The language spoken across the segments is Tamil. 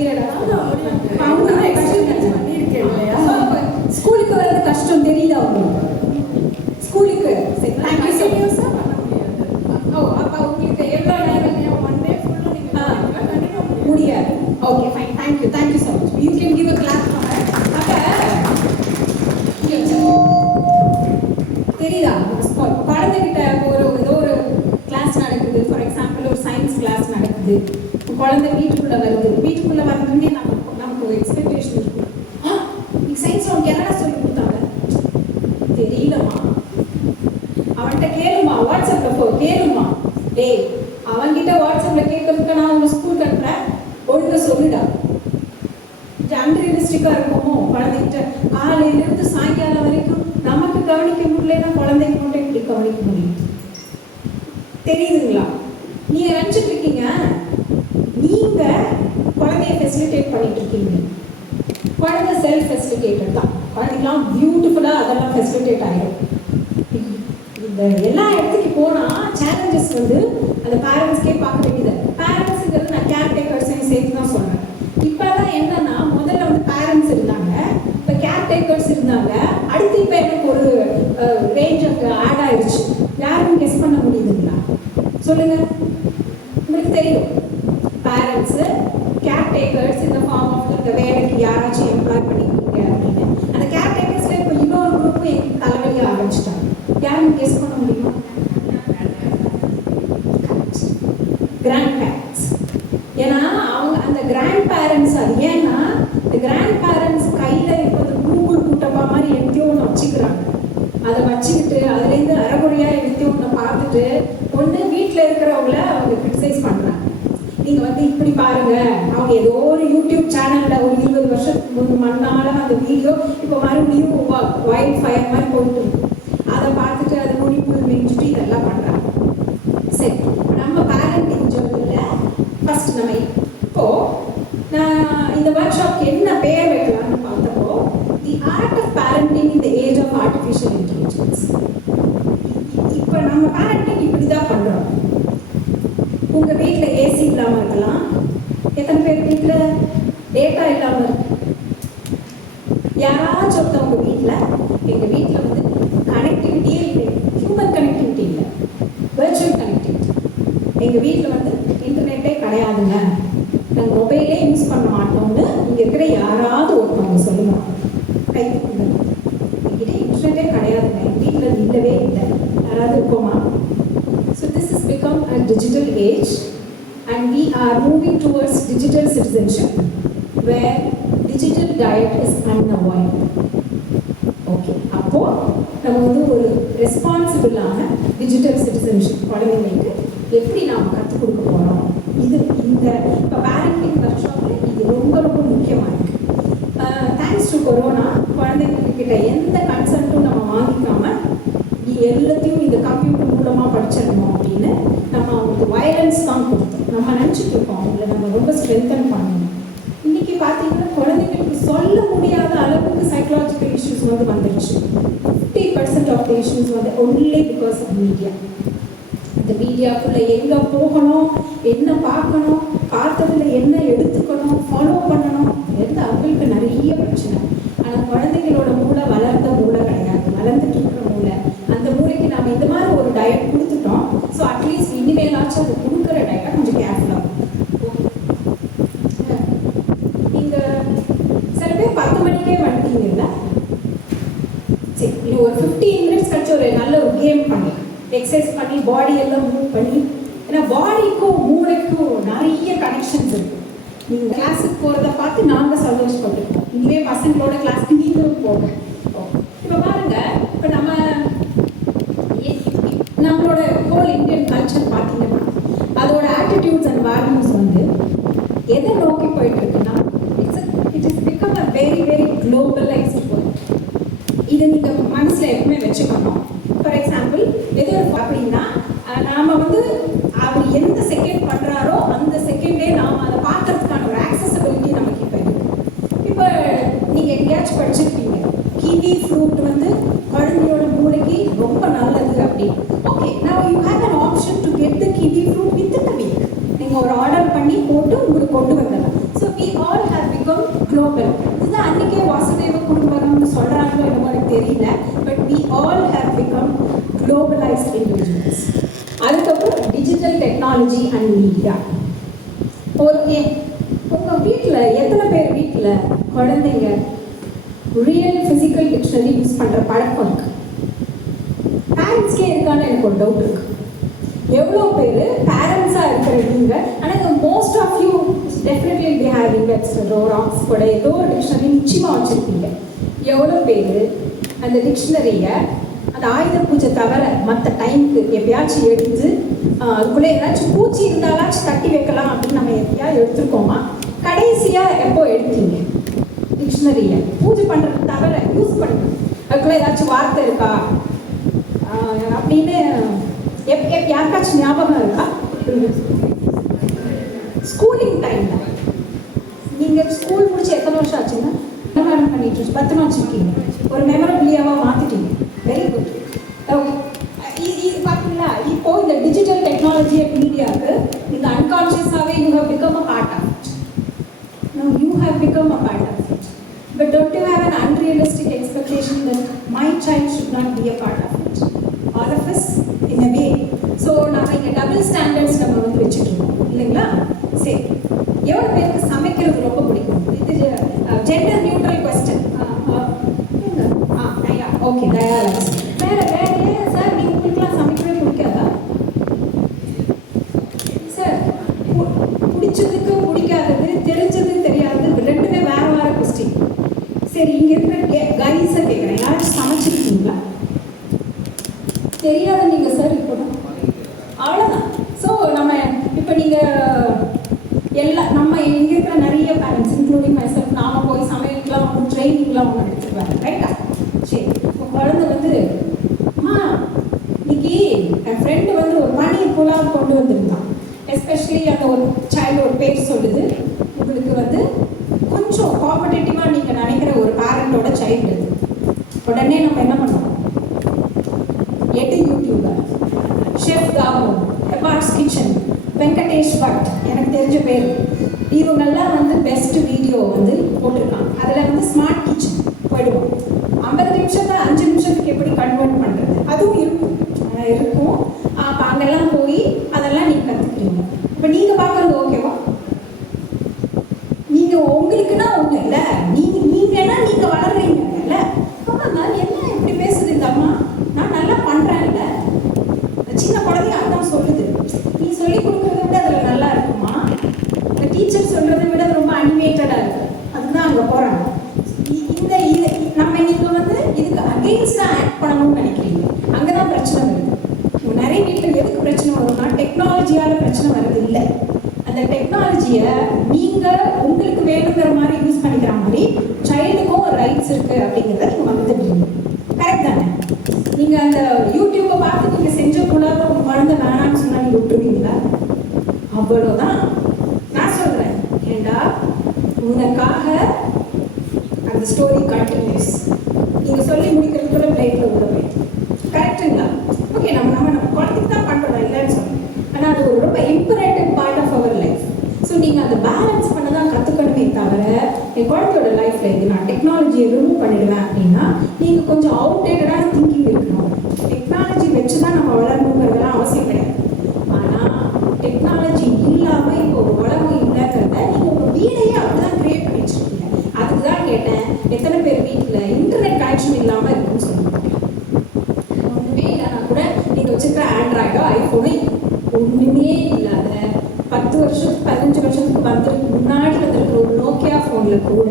பீரியட் ஸ்கூலுக்கு வர்றது கஷ்டம் தெரியல அவங்களுக்கு. ஸ்கூலுக்கு தேங்க்யூ ஸோ மச். ஓ அப்போ உங்களுக்கு எவ்வளோ நேரம் முடியாது. Okay fine, thank you so much. You can give a class. அப்போ தெரியுதா குழந்தைகிட்ட ஏதோ ஒரு கிளாஸ் நடக்குது, ஃபார் எக்ஸாம்பிள் ஒரு சயின்ஸ் கிளாஸ் நடக்குது, குழந்தை வீட்டுக்குள்ளே வந்தோடனே நமக்கு ஒரு எக்ஸ்பெக்டேஷன் இருக்கும். சயின்ஸ் உனக்கு என்னடா சொல்லி கொடுத்தாங்க தெரியலமா, அவன்கிட்ட கேளுமா, வாட்ஸ்அப்பில் கேளுமா. டேய் அவன்கிட்ட வாட்ஸ்அப்பில் கேட்கறதுக்கு நான் உங்க ஸ்கூல் கட்டுறேன், ஒழுங்க சொல்லிடா. அன்ரியலிஸ்டிக்காக இருக்குமோ குழந்தைகிட்ட காலையிலேருந்து சாயங்காலம் வரைக்கும் நமக்கு கவனிக்க முடியலன்னா குழந்தைங்க மட்டும் எப்படி கவனிக்க முடியும்? தெரியுதுங்களா? நீங்கள் நினச்சிட்டு இருக்கீங்க நீங்கள் குழந்தைய ஃபெசிலிட்டேட் பண்ணிட்டு இருக்கீங்க. குழந்தை செல்ஃப் ஃபெசிலிட்டேட்டர் தான். குழந்தைங்களாம் பியூட்டிஃபுல்லாக அதெல்லாம் ஃபெசிலிட்டேட் ஆகிடும். இந்த எல்லா இடத்துக்கு போனால் சேலஞ்சஸ் அந்த பேரண்ட்ஸ்க்கே பார்க்க வேண்டியது. பேரண்ட்ஸுங்கிறது நான் கேர்டேக்கர்ஸையும் சேர்த்து தான் சொல்கிறேன். இப்போல்லாம் என்னன்னா முதல்ல பேரண்ட்ஸ் இருந்தாங்க, இப்போ கேர்டேக்கர்ஸ் இருந்தாங்க. அடுத்து இப்போ எனக்கு ஒரு ரேஞ்ச் ஆட் ஆயிடுச்சு. யாரும் கெஸ் பண்ண முடியுதுங்களா? சொல்லுங்க. உங்களுக்கு தெரியும் பேரண்ட்ஸு கேர்டேக்கர்ஸ் இந்த ஃபார்ம் ஆஃப் இந்த வேலைக்கு யாராச்சும் எம்ப்ளாய் பண்ணிக்கிறீங்க அப்படின்னு. அந்த கேர்டேக்கர்ஸ்ல இப்போ இன்னொரு குரூப்பும் எங்களுக்கு தலைவலியாக ஆரம்பிச்சிட்டாங்க. யாரும் கெஸ் பண்ண முடியுமா? Grandparents. ஏன்னா அவங்க அந்த கிராண்ட் பேரண்ட்ஸ், அது ஏன்னா இந்த கிராண்ட் பேரண்ட்ஸ் கையில் இப்போ கூகுள் கூட்டப்பா மாதிரி எங்கேயோ ஒன்று வச்சுக்கிறாங்க. அதை வச்சுக்கிட்டு அதுலேருந்து அரைகுறையாக எங்கேயோ ஒன்று பார்த்துட்டு ஒன்று வீட்டில் இருக்கிறவங்கள அவங்க கிரிட்டிசைஸ் பண்ணுறாங்க. நீங்கள் இப்படி பாருங்க, அவங்க ஏதோ ஒரு யூடியூப் சேனலில் ஒரு 20 வருஷத்துக்கு முன்னால அந்த வீடியோ இப்போ மறுபடியும் வைல்ட் ஃபயர் மாதிரி போயிட்டு இருக்கு. அதை பார்த்துட்டு அதை மொழிப்புள் மிஞ்சிட்டு இதெல்லாம் பண்ணுறாங்க. சரி, நம்ம பேரண்டிங் ஜர்னியில் ஃபர்ஸ்ட் நம்ம நான் இந்த ஒர்க் ஷாப்க்கு என்ன பேர் வைக்கலாம்னு பார்த்தப்போ the art of parenting in the age of artificial intelligence. இப்போ நம்ம பேரண்டிங் இப்படி தான் பண்ணுறோம். உங்கள் வீட்டில் ஏசி இல்லாமல் இருக்கலாம். எத்தனை பேர் வீட்டில் டேட்டா இல்லாமல் இருக்கு? யாராச்சும் ஒருத்தவங்க வீட்டில் எங்கள் வீட்டில் கனெக்டிவிட்டியே இல்லை, ஹியூமன் கனெக்டிவிட்டி இல்லை, வெர்ச்சுவல் கனெக்டிவிட்டி. எங்கள் வீட்டில் இன்டர்நெட்டே கிடையாதுங்க, நாங்கள் மொபைலே யூஸ் பண்ண மாட்டோம்னு இங்கே இருக்கிற யாராவது ஒருத்தவங்க சொல்லுவாங்க. கைத்துக்குள்ள எங்கிட்ட இன்டர்நெட்டே கிடையாதுங்க, எங்கள் வீட்டில் இல்லவே இல்லை, யாராவது இருக்கோமா? So this has become a digital age and we are moving towards digital citizenship where digital diet is unavoidable. Okay, அப்போ நம்ம ஒரு ரெஸ்பான்சிபிளான டிஜிட்டல் சிட்டிசன்ஷிப் குழந்தைங்களுக்கு எப்படி நாம் கற்றுக் கொடுக்க போகிறோம்? இது இந்த இப்போ பேரண்டிங் ஒர்க் ஷாப்பில் இது ரொம்ப ரொம்ப முக்கியமாக இருக்குது. தேங்க்ஸ் டு கொரோனா குழந்தைங்கக்கிட்ட எந்த கன்சென்ட்டும் நம்ம வாங்கிக்காமல் எல்லாத்தையும் இந்த கம்ப்யூட்டர் மூலமாக படிச்சிடணும் அப்படின்னு நம்ம அவங்களுக்கு வயலன்ஸ் தான் கொடுத்தோம். நம்ம நினச்சிட்டு இருக்கோம் அவங்கள நம்ம ரொம்ப ஸ்ட்ரென்தன் பண்ணணும். இன்றைக்கி பார்த்தீங்கன்னா குழந்தைங்களுக்கு சொல்ல முடியாத அளவுக்கு சைக்கலாஜிக்கல் இஷ்யூஸ் வந்துருச்சு. 50% of the issues only because of media. இந்த மீடியாக்குள்ளே எங்கே போகணும், என்ன பார்க்கணும், பார்த்ததுல என்ன எடுத்துக்கணும், ஃபாலோ பண்ணணும், அவங்களுக்கு நிறைய பிரச்சனை. ஆனால் குழந்தைங்களோட மூளை வளர்ந்த மூளை கிடையாது, வளர்ந்துட்டு இருக்கிற மூளை. அந்த மூளைக்கு நாம் இந்த மாதிரி ஒரு டயட் கொடுத்துட்டோம். ஸோ அட்லீஸ்ட் இனிமேலாச்சும் அது கொடுக்குற டயட்டை கொஞ்சம் கேர்ஃபுல்லாக. நீங்கள் சில பேர் 10 மணிக்கே வந்துட்டீங்கல்ல, சரி இன்னும் ஒரு 15 மினிட்ஸ் கழிச்சு ஒரு நல்ல ஒரு கேம் பண்ணி எக்ஸசைஸ் பண்ணி பாடியெல்லாம் மூவ் பண்ணி. ஏன்னா பாடிக்கும் மூளைக்கும் நிறைய கனெக்ஷன்ஸ் இருக்குது. நீங்கள் கிளாஸுக்கு போகிறத பார்த்து நாங்கள் சந்தோஷப்பட்டுருக்கோம். இனிமே பசங்களோட கிளாஸ்க்கு நீங்களும் போகணும். இப்போ பாருங்கள், இப்போ நம்மளோட ஹோல் இந்தியன் கல்ச்சர் பார்த்தீங்கன்னா அதோட ஆட்டிடியூட்ஸ் அண்ட் வேல்யூஸ் எதை நோக்கி போயிட்டு இருக்குன்னா it is become a very very globalised world. இதை நீங்கள் மனசில் எப்பவுமே வச்சுக்கணும். ஃபார் எக்ஸாம்பிள் எது அப்படின்னா நாம் அவர் எந்த செகண்ட் பண்ணுறாரோ அந்த செகண்டே நாம் அதை பார்க்கறதுக்கான ஒரு ஆக்சசபிலிட்டி நமக்கு இப்போ இருக்குது. இப்போ நீங்கள் எங்கேயாச்சும் படிச்சிருப்பீங்க, கிவி ஃப்ரூட் குழந்தையோட மூளைக்கு ரொம்ப நல்லது அப்படின்னு. Okay, now you have an option to get the kiwi fruit within a week. நீங்கள் ஒரு ஆர்டர் பண்ணி போட்டு உங்களுக்கு கொண்டு வந்துடலாம். So we all global. இதுதான் அன்றைக்கே வாசுதேவ குடும்பம்னு சொல்கிறாங்களோ என்னமோ எனக்கு தெரியல. But we all have become globalized individuals. அதுக்கப்புறம் டிஜிட்டல் டெக்னாலஜி அண்ட் மீடியா. உங்கள் வீட்டில் எத்தனை பேர் வீட்டில் குழந்தைங்க ரியல் ஃபிசிக்கல் டிக்ஷனரி யூஸ் பண்ணுற பழக்கம் இருக்கு? பேரண்ட்ஸ்க்கே இருக்கான்னு எனக்கு ஒரு டவுட் இருக்கு. எவ்வளோ பேர் பேரண்ட்ஸாக இருக்கிற நீங்கள், ஆனால் most of you definitely be having வெப்ஸ்டரோ ஆக்ஸ்ஃபோர்டோ ஏதோ ஒரு டிக்ஷனரி நிச்சயமாக வச்சுருப்பீங்க. எவ்வளோ பேர் அந்த டிக்ஷனரியை அந்த ஆயுத பூஜை தவிர மற்ற டைமுக்கு எப்பயாச்சும் எடுத்து அதுக்குள்ளே ஏதாச்சும் பூச்சி இருந்தாலாச்சும் தட்டி வைக்கலாம் அப்படின்னு நம்ம எப்பயாவது எடுத்துருக்கோமா? கடைசியாக எப்போ எடுத்தீங்க டிக்ஷனரியை? பூஜை பண்ணுறது தவிர யூஸ் பண்ணுங்க, அதுக்குள்ளே ஏதாச்சும் வார்த்தை இருக்கா அப்படின்னு யாருக்காச்சும் ஞாபகம் இருக்கா? ஸ்கூலிங் டைமில் நீங்கள் ஸ்கூல் முடிச்சு எத்தனை வருஷம் ஆச்சுன்னா விவகாரம் பண்ணிட்டு 10 நாள் வச்சுருக்கீங்க, ஒரு மெமரபிளியாவாக மாற்றிட்டீங்க. Very good. ஓகே, இது பார்த்தீங்களா? இப்போ இந்த டிஜிட்டல் டெக்னாலஜி அண்ட் மீடியாவுக்கு நீங்கள் அன்கான்ஷியஸாகவே you have become a part of it. No, you have become a part of it. But don't you have an unrealistic expectation that my child should not be a part of it? All of us, in a way. So, நம்ம இங்கே டபுள் ஸ்டாண்டர்ட்ஸ் நம்ம வந்து வச்சுருக்கோம் இல்லைங்களா? சரி, எவ்வளோ பேருக்கு சமைக்கிறது ரொம்ப பிடிக்கும்? இது ஜெண்டர் நியூட்ரல் கொஸ்டின். ஓகே, தயாரா. வேற சார், நீங்கள் உங்களுக்குலாம் சமைக்கவே பிடிக்காதா சார்? பிடிச்சதுக்கு பிடிக்காதது, தெரிஞ்சது தெரியாதது ரெண்டுமே வேற வேற கொஸ்டின். சரி, இங்கே இருக்கிற கைஸை கேட்குறேன், யாரும் சமைச்சிருக்கீங்களா? தெரியாத நீங்கள் சார் இப்போ அவ்வளோதான். ஸோ நம்ம இப்போ நீங்கள் நம்ம இங்கே இருக்கிற நிறைய பேரண்ட்ஸ் இன்க்ளூடிங் மைசெல்ஃப் நாம போய் சமையலுக்குலாம் வந்து ட்ரைனிங்லாம் ஒன்று எடுத்துருவாங்க, ரைட்டா? சரி, உங்கள் குழந்தை வந்து அம்மா இன்னைக்கு என் ஃப்ரெண்டு வந்து ஒரு பன்னீர் புலாவ் கொண்டு வந்திருந்தான். எஸ்பெஷலி அந்த ஒரு சைல்டோட பேர் சொல்லுது. உங்களுக்கு வந்து கொஞ்சம் காம்படேட்டிவாக நீங்கள் நினைக்கிற ஒரு பேரண்டோட சைல்டு அது. உடனே நம்ம என்ன பண்ணுவோம்? எட்டு YouTuber, chef Damu, Hebbar's kitchen, Venkatesh Bhat, எனக்கு தெரிஞ்ச பேர், இவங்கெல்லாம் வந்து பெஸ்ட் வீடியோ வந்து போட்டிருக்காங்க. அதில் வந்து ஸ்மார்ட் கிச்சன் போயிடுவோம். 50 நிமிஷத்தை 5 நிமிஷத்துக்கு எப்படி கன்வெர்ட் பண்ணுறது அதுவும் இருக்கும். அப்போ அங்கெல்லாம் போய் அதெல்லாம் நீங்கள் கற்றுக்குறீங்க. இப்போ நீங்கள் பார்க்குறது ஓகேவா? நீங்கள் உங்களுக்குன்னா ஒன்றும் இல்லை, நீங்கன்னா நீங்கள் வளர்றீங்க இல்லை? ஆமாம், நான் என்ன இப்படி பேசுது இந்த அம்மா, நான் நல்லா பண்ணுறேன்ல. சின்ன குழந்தைங்க அதான் சொல்லுது. நீ சொல்லி கொடுக்குறத விட அதில் நல்லா இருக்குமா? இந்த டீச்சர் சொல்கிறத விட ரொம்ப அனிமேட்டடாக இருக்குது. அதுதான் அங்கே போகிறாங்க. நம்ம நீங்கள் வந்து இதுக்கு அகெயின்ஸ்டாக ஆக்ட் பண்ணணும்னு நினைக்கிறீங்க. அங்கே தான் பிரச்சனை வருது. நிறைய வீட்டில் எதுக்கு பிரச்சனை வரும்னா டெக்னாலஜியால் பிரச்சனை வர்றது இல்லை. அந்த டெக்னாலஜியை நீங்கள் உங்களுக்கு வேணுங்கிற மாதிரி யூஸ் பண்ணிக்கிற மாதிரி சைல்டுக்கும் ஒரு ரைட்ஸ் இருக்குது அப்படிங்கிறத நீங்கள் மறந்துடுறீங்க. கரெக்ட் தானே? நீங்கள் அந்த யூடியூப்பை பார்த்து நீங்கள் செஞ்ச கூடாத உங்கள் குழந்தை வேணான்னு சொன்னால் நீங்கள் விட்டுருவீங்களா? அவ்வளோதான் நான் சொல்கிறேன். ஏண்டா உனக்காக அந்த ஸ்டோரி கண்டினியூஸ். நீங்கள் சொல்லி முடிக்கிறதுக்குள்ள பிளேட்டில் உள்ள போயிட்டு கரெக்டுங்களா? ஓகே, நம்ம குழந்தைக்கு தான் பண்ணுறோம் இல்லைன்னு சொல்லுங்கள். ஆனால் அது ஒரு ரொம்ப important part of our life. So நீங்கள் அதை பேலன்ஸ் பண்ண தான் கற்றுக்கணுமே தவிர என் குழந்தையோட லைஃப்பில் இது நான் டெக்னாலஜியை ரிமூவ் பண்ணிடுவேன் அப்படின்னா நீங்கள் கொஞ்சம் அவுடேட்டடான திங்கிங் இருக்கணும். டெக்னாலஜி வச்சு தான் நம்ம வளரணுங்கிறதுலாம் அவசியம் கிடையாது. ஆனால் டெக்னாலஜி இல்லாமல் இப்போ ஒரு உலகம் இல்லைங்கிறத நீங்கள் உங்கள் வீடையே அப்படி தான் க்ரியேட் பண்ணி வச்சுருக்கீங்க. அதுக்கு தான் கேட்டேன், எத்தனை பேர் வீட்டில் இன்டர்நெட் கனெக்ஷன் இல்லாமல் இருக்குன்னு சொல்லுவாங்க. ஒன்றுமே இல்லைனா கூட நீங்கள் வச்சுருக்கிற ஆண்ட்ராய்டோ ஐஃபோனோ ஒன்றுமே இல்லாத 10 வருஷத்துக்கு 15 வருஷத்துக்கு முன்னாடி வந்திருக்கிற ஒரு நோக்கியா ஃபோனில் கூட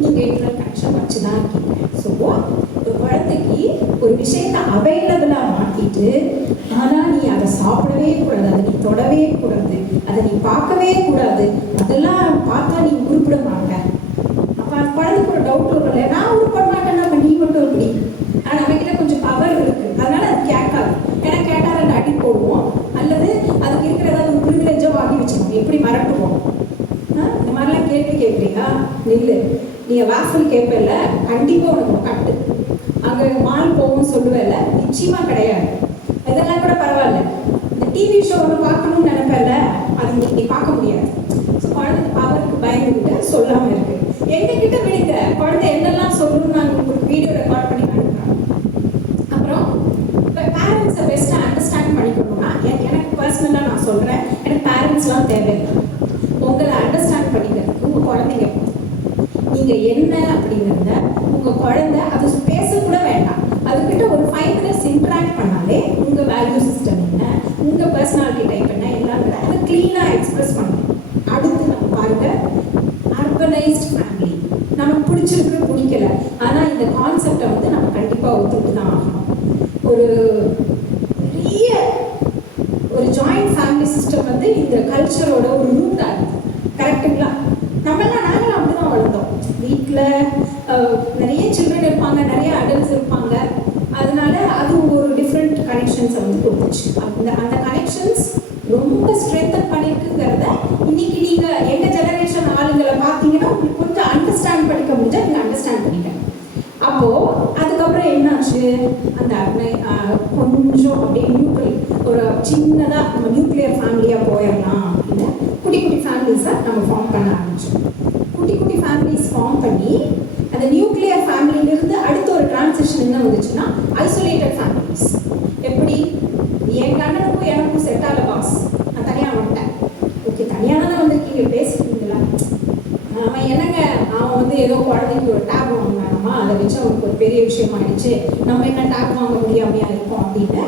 நீங்கள் இன்டர்நெட் கனெக்ஷன் வச்சு தான் இருக்கீங்க. ஸோ ஒரு குழந்தைக்கு ஒரு விஷயத்தை அவைலபிளாக மாற்றிட்டு ஆனால் நீ அதை சாப்பிடவே கூடாது, அதை நீ தொடவே கூடாது, அதை நீ பார்க்கவே கூடாது, அதெல்லாம் பார்த்தா நீ உருப்பிட மாட்டேன். அப்போ அந்த குழந்தைக்கு ஒரு டவுட் வரும், நான் உருப்பிட மாட்டேன்னா அப்போ நீ மட்டும் எப்படி? ஆனால் நம்மக்கிட்ட கொஞ்சம் பவர் இருக்குது, அதனால் அது கேட்காது. ஏன்னா கேட்டால் 2 அடி போடுவோம், அல்லது அதுக்கு இருக்கிற ஏதாவது ஒரு ப்ரிவிலேஜாக வாங்கி வச்சுக்கோங்க. எப்படி மறட்டுவோம்? இந்த மாதிரிலாம் கேள்வி கேட்குறீங்களா? நில்லு. நீங்கள் வாசல் கேட்பல, கண்டிப்பாக உனக்கு கட்டு. அங்கே மால் போகும்னு சொல்லுவேல, நிச்சயமாக கிடையாது. இதெல்லாம் கூட பரவாயில்ல. இந்த டிவி ஷோ ஒன்று பார்க்கணும்னு நினைப்பல, அது நீ பார்க்க முடியாது. ஸோ குழந்தைக்கு பவருக்கு பயந்துக்கிட்டு சொல்லாமல் இருக்கு. எங்ககிட்ட விடுங்க, குழந்தை என்னெல்லாம் சொல்லணும்னு நாங்கள் உங்களுக்கு வீடியோ ரெக்கார்ட் பண்ணி அனுப்புகிறோம். அப்புறம் இப்போ பேரண்ட்ஸை பெஸ்ட்டாக அண்டர்ஸ்டாண்ட் பண்ணிக்கணும்னா எனக்கு பர்சனலாக நான் சொல்கிறேன், எனக்கு பேரண்ட்ஸ்லாம் தேவையில்லை. உங்களை அண்டர்ஸ்டாண்ட் பண்ணிக்கிறதுக்கு உங்கள் குழந்தைங்க நீங்கள் என்ன அப்படிங்கிறத உங்கள் குழந்தை அது பேசக்கூட வேண்டாம், அதுக்கிட்ட ஒரு 5 minutes இன்ட்ராக்ட் பண்ணாலே உங்கள் வேல்யூ சிஸ்டம் என்ன, உங்கள் பர்சனாலிட்டி டைப் என்ன எல்லாங்கிறத அதை க்ளீனாக எக்ஸ்பிரஸ் பண்ணணும். அடுத்து நம்ம பாருங்கள், ஆர்கனைஸ்ட் ஃபேமிலி நமக்கு பிடிச்சிருக்கு பிடிக்கல, ஆனால் இந்த கான்செப்டை வந்து நம்ம கண்டிப்பாக ஒத்துக்கிட்டு தான் ஆகணும். ஒரு பெரிய ஒரு ஜாயிண்ட் ஃபேமிலி சிஸ்டம் வந்து இந்த கல்ச்சரோட ஒரு ரூட்டாக இருக்குது. கரெக்டுங்களா? நாங்களும் அப்படி தான் வளர்ந்தோம். வீட்டில் நிறைய சில்ட்ரன் இருப்பாங்க, நிறைய அடல்ட்ஸ் இருப்பாங்க. அதனால அது ஒரு டிஃப்ரெண்ட் கனெக்ஷன்ஸை வந்து கொடுத்துச்சு. அந்த கனெக்ஷன்ஸ் ரொம்ப ஸ்ட்ரென்தன் பண்ணியிருக்குங்கிறத இன்னைக்கு நீங்கள் எங்கள் ஜெனரேஷன் ஆளுங்களை பார்த்தீங்கன்னா உங்களுக்கு கொஞ்சம் அண்டர்ஸ்டாண்ட் பண்ணிக்க முடிஞ்சால் நீங்கள் அண்டர்ஸ்டாண்ட் பண்ணிட்டேன். அப்போது அதுக்கப்புறம் என்னாச்சு, அந்த கொஞ்சம் அப்படியே நியூக்ளியர் ஒரு சின்னதாக நம்ம நியூக்ளியர் ஃபேமிலியாக போயிடலாம் அப்படின்னு குட்டி குட்டி ஃபேமிலிஸாக நம்ம ஃபார்ம் பண்ண ஆரம்பிச்சோம். குட்டி குட்டி ஃபேமிலிஸ் ஃபார்ம் பண்ணி அந்த நியூக்ளியர் ஃபேமிலியிலிருந்து அடுத்த ஒரு டிரான்சிஷன் என்ன வந்துச்சுன்னா ஐசோலேட்டட் ஃபேமிலிஸ். எப்படி, என் கண்ணனுக்கும் எனக்கும் செட் ஆகல பாஸ், நான் தனியாக வந்துட்டேன். ஓகே, தனியாக தானே வந்திருக்கீங்க, பேசிக்கிறீங்களா? அவன் என்னங்க, அவன் வந்து ஏதோ குழந்தைக்கு ஒரு டேப் வாங்கினாமா, அதை வச்சு அவனுக்கு ஒரு பெரிய விஷயம் ஆயிடுச்சு, நம்ம என்ன டேப் வாங்க முடியாமையா இருக்கோம் அப்படின்னு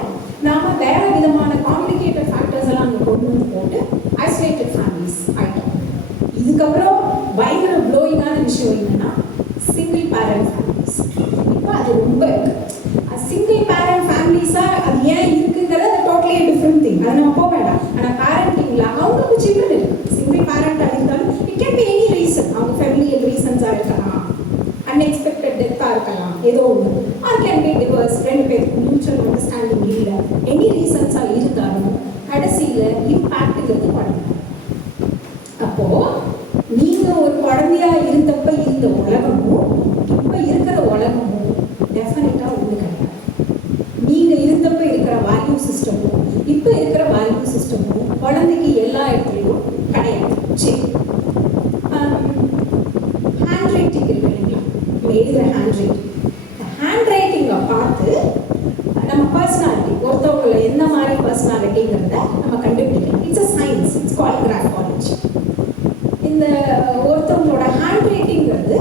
நாம வேற விதமான காம்ப்ளிகேட்டட் ஃபேக்டர்ஸ் எல்லாம் அங்கே கொண்டு வந்து போட்டு ஐசோலேட்டட் ஃபேமிலிஸ் ஆகிட்டோம். இதுக்கப்புறம் பயங்கர ப்ளோயிங்கான விஷயம் என்னன்னா சிங்கிள் பேரண்ட் ஃபேமிலிஸ். இப்போ அது ரொம்ப சிங்கிள் பேரண்ட் ஃபேமிலிஸாக அது ஏன் இருக்குங்கிறது அது டோட்டலி டிஃப்ரெண்ட் திங், அது நம்ம போக வேண்டாம். ஆனால் பேரண்டிங்கில் அவங்களுக்கு சில்ட்ரன் இருக்கு, சிங்கிள் பேரண்டாக இருந்தாலும் it can be any reason, அவங்க ஃபேமிலியல் ரீசன்ஸாக இருக்கலாம், அன்எக்ஸ்பெக்டட் டெத்தாக இருக்கலாம், ஏதோ ஒன்று, ஆர் கேன் பி டிவர்ஸ், 2 பேருக்கு மியூச்சுவல் அண்டர்ஸ்டாண்டிங் இல்லை, எனி ரீசன்ஸாக இருந்தாலும் கடைசியில் இம்பேக்ட்டுங்கிறது குழந்தை. அப்போது நீங்கள் ஒரு குழந்தையா இருந்தப்ப இருந்த உலகமும் இப்போ இருக்கிற உலகமும் டெஃபினட்டாக ஒன்று கிடையாது. நீங்கள் இருந்தப்ப இருக்கிற வேல்யூ சிஸ்டமும் இப்போ இருக்கிற வேல்யூ சிஸ்டமும் குழந்தைக்கு எல்லா இடத்துலையும் கிடையாது. சரி, ஹேண்ட் ரைட்டிங் இருக்கு இல்லைங்களா, எழுதுகிற ஹேண்ட் ரைட்டிங்கை பார்த்து நம்ம பர்சனாலிட்டி ஒருத்தவங்களை எந்த மாதிரி பர்சனாலிட்டிங்கிறத நம்ம கண்டுபிடிக்கலாம். It's a science, it's called graphology. இந்த ஒருத்தவங்களோட ஹேண்ட் ரைட்டிங்கிறது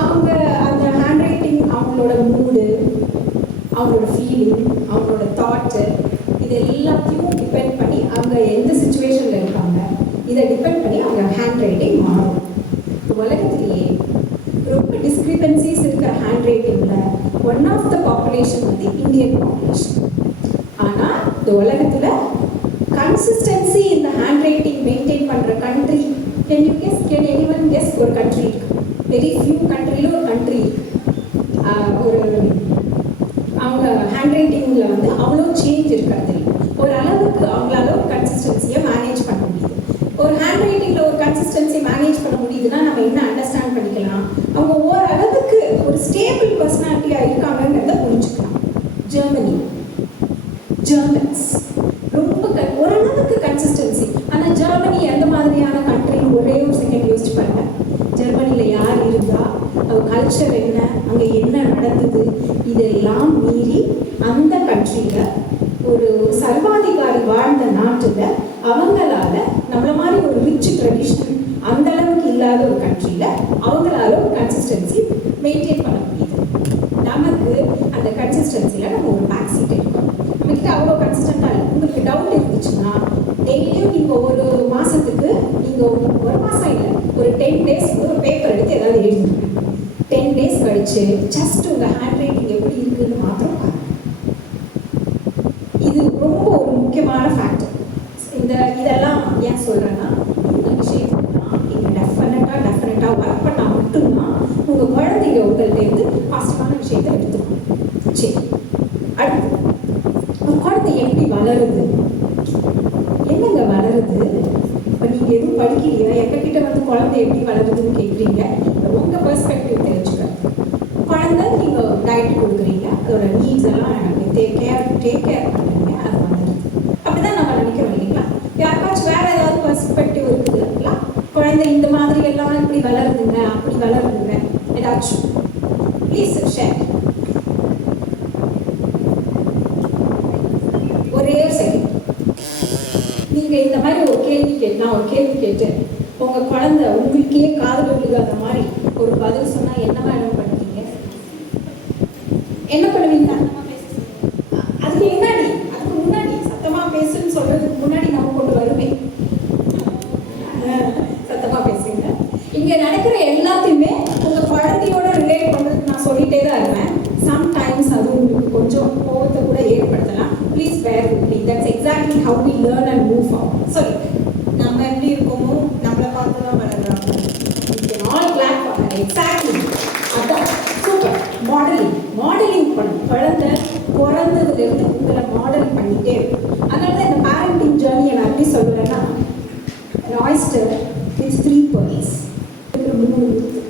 அவங்க அந்த ஹேண்ட் ரைட்டிங் அவங்களோட மூடு, அவங்களோட ஃபீலிங், அவங்களோட தாட்டு, இது எல்லாத்தையும் டிபெண்ட் பண்ணி அவங்க எந்த சுச்சுவேஷனில் இருக்காங்க இதை டிபெண்ட் பண்ணி அவங்க ஹேண்ட் ரைட்டிங் மாறும். உலகத்திலேயே ரொம்ப டிஸ்கிரிபன்சிஸ் இருக்கிற ஹேண்ட் ரைட்டிங்கில் ஒன் ஆஃப் த பாப்புலேஷன் வந்து இந்தியன் பாப்புலேஷன். ஆனால் இந்த உலகத்தில் கன்சிஸ்டன்சி இந்த ஹேண்ட் ரைட்டிங் மெயின்டைன் பண்ணுற கண்ட்ரி, கேன் எனிவன் கெஸ் ஒரு கண்ட்ரி இருக்கு, வெரி ஃபியூ கண்ட்ரியில் ஒரு கண்ட்ரி இருக்கு. ஒரு அவங்க ஹேண்ட் ரைட்டிங்கில் வந்து அவ்வளோ சேஞ்ச் இருக்கிறது இல்லை, ஒரு அளவுக்கு அவங்களால ஒரு கன்சிஸ்டன்சியை மேனேஜ் பண்ண முடியுது. ஒரு ஹேண்ட் ரைட்டிங்கில் ஒரு கன்சிஸ்டன்சி மேனேஜ் பண்ண முடியுதுன்னா நம்ம என்ன அண்டர்ஸ்டாண்ட் பண்ணிக்கலாம், அவங்க ஓரளவுக்கு ஒரு ஸ்டேபிள் பர்சனாலிட்டியாக இருக்காங்கங்கிறத புரிஞ்சுக்கலாம். ஜெர்மன்ஸ் ரொம்ப ஓரளவுக்கு கன்சிஸ்டன்சி. ஆனால் ஜெர்மனி எந்த மாதிரியான கண்ட்ரின்னு ஒரே ஒரு செகண்ட் யோசிச்சு பாருங்க. ஜெர்மனியில் யார் இருந்தா, அவங்க கல்ச்சர் என்ன, அங்கே என்ன நடந்தது, இதெல்லாம் மீறி அந்த கண்ட்ரியில் ஒரு சர்வாதிகாரி வாழ்ந்த நாட்டில் அவங்களால நம்மள மாதிரி ஒரு ரிச் ட்ரெடிஷன் அந்த அளவுக்கு இல்லாத ஒரு கண்ட்ரியில் அவங்களால ஒரு கன்சிஸ்டன்சி மெயின்டைன் பண்ண முடியுது. நமக்கு அந்த கன்சிஸ்டன்சியில் நம்ம ஒரு பேக் சீட் இருக்கோம், நம்மக்கிட்ட அவ்வளோ கன்சிஸ்டண்ட்டாக இல்லை. உங்களுக்கு டவுட் இருந்துச்சுன்னா டெய்லியும் நீங்கள் ஒரு மாதத்துக்கு நீங்கள் ஒரு மாதம் இல்லை ஒரு 10 days ஒரு பேப்பர் எடுத்து ஏதாவது எழுதுங்க. 10 days கழிச்சு ஜஸ்ட் உங்கள் ஹேண்ட் ரைட்டிங் எப்படி இருக்குன்னு மாத்திரம் பாருங்க. இது ரொம்ப ஒரு முக்கியமான ஃபேக்டர். இதெல்லாம் ஏன் சொல்கிறேன்னா, இந்த விஷயத்துலாம் நீங்கள் டெஃபினட்டாக ஒர்க் பண்ணால் மட்டும்தான் உங்கள் குழந்தைங்க உங்கள்கிட்டேருந்து பாசிட்டிவான விஷயத்தை எடுத்துக்கணும். சரி, அடுத்து ஒரு குழந்தை எப்படி வளருது, என்னங்க வளருது? இப்போ நீங்கள் எதுவும் படிக்கலையா, எங்ககிட்ட வந்து குழந்தை எப்படி வளருதுன்னு கேட்குறீங்க. உங்கள் பெர்ஸ்பெக்டிவ் தெரிஞ்சுக்கிறது. குழந்தை நீங்கள் டயட் கொடுக்குறீங்க, அதோட நீட்ஸ் எல்லாம் டேக் கேர் பண்ணுறீங்க, அது வளருது. அப்படி தான் நம்ம நினைக்கிறோம் இல்லைங்களா? யாருக்காச்சும் வேறு ஏதாவது பெர்ஸ்பெக்டிவ் இருக்குதுங்களா? குழந்தை குழந்தை இந்த மாதிரி எல்லாம் இப்படி வளருதுங்க, அப்படி வளருதுங்க ஏதாச்சும் ப்ளீஸ் ஷேர். ஒரே செகண்ட். நீங்க இந்த மாதிரி ஒரு கேள்வி கேட்டு உங்க குழந்தை உங்களுக்கே காதல் விழுகாத மாதிரி ஒரு பதில் சொன்னா என்ன மேடம் பண்ணுவீங்க? என்ன பண்ணுவீங்க? அதுக்கு முன்னாடி சத்தமா பேசுன்னு சொல்றதுக்கு முன்னாடி நம்ம கொண்டு வருவேன். சத்தமா பேசுங்க. இங்க நடக்கிற எல்லாத்தையுமே உங்க குழந்தையோட ரிலேட் பண்றதுக்கு நான் சொல்லிட்டே தான் இருப்பேன். சம்டைம்ஸ் அது உங்களுக்கு கொஞ்சம் கோபத்தை கூட ஏற்படுத்தலாம். Please bear with me. That's exactly how we learn and move forward. Sorry. நம்ம எப்படி இருக்கோமோ நம்மளை பார்த்து தான் வளர்றாங்க. You can all clap for her. Exactly. அதான் சூப்பர். மாடலிங் பண்ணும். குழந்தை பிறந்ததுலேருந்து உங்களை மாடல் பண்ணிட்டே இருக்கும். அதனால தான் இந்த பேரண்டிங் ஜேர்னியை நான் எப்படி சொல்லுவேன்னா, ராய்ஸ்டர் வித் 3 pearls. 3 முத்து.